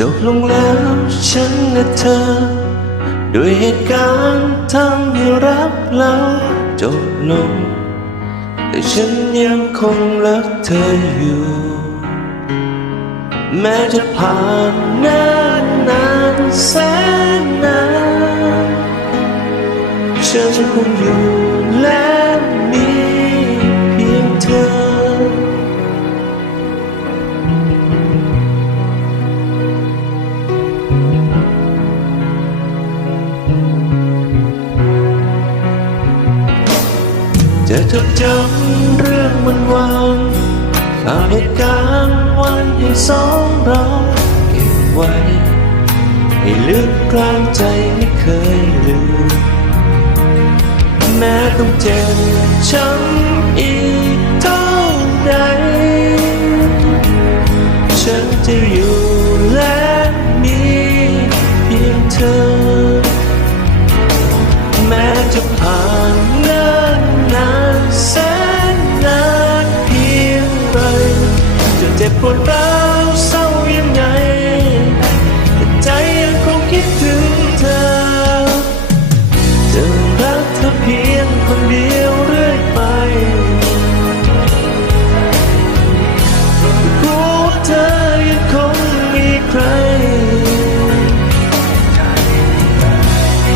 จบลงแล้วฉันและเธอ ด้วยเหตุการณ์ทำให้รักเราจบลง แต่ฉันยังคงรักเธออยู่ แม้จะผ่านนานนานแสนนานฉันคงอยู่ จะจดจำเรื่องมันวานข่าวเหตุการณ์วันที่สองเราเก็บไว้ ให้ลึกกลางใจไม่เคยลืมแม้ต้องเจ็บช้ำอีก ปวดร้าวเศร้ายังไงแต่ใจยังคงคิดถึงเธอจะรักเธอเพียงคนเดียวเรื่อยไปกลัวว่าเธอยังคงมีใคร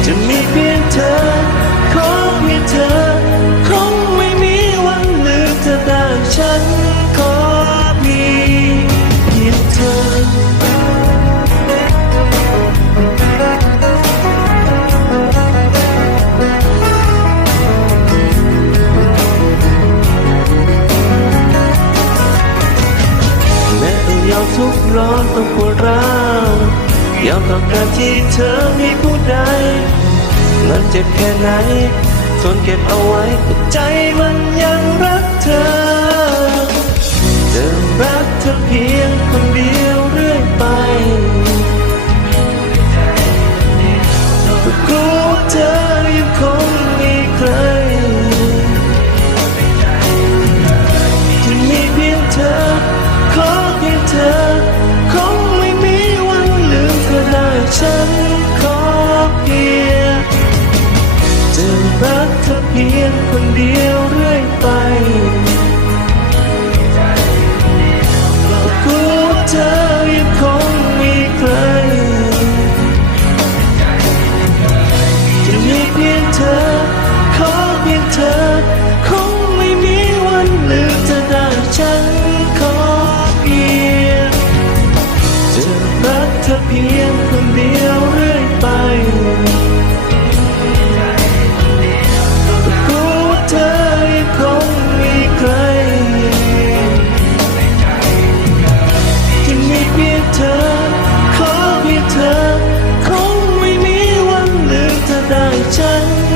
จะมีเพียงเธอขอเพียงเธอ คงไม่มีวันลืมเธอได้ฉัน ทุกร้อนต้องปวดร้าวยอมต่อการที่เธอมีผู้ใดมันเจ็บแค่ไหนทนเก็บเอาไว้แต่ใจมันยังรักเธอียจะรักเธอเพียงคนเดียวเรื่อยไปกลัวว่าเธอยังคงมีใครจะมีเพียงเธอ 真。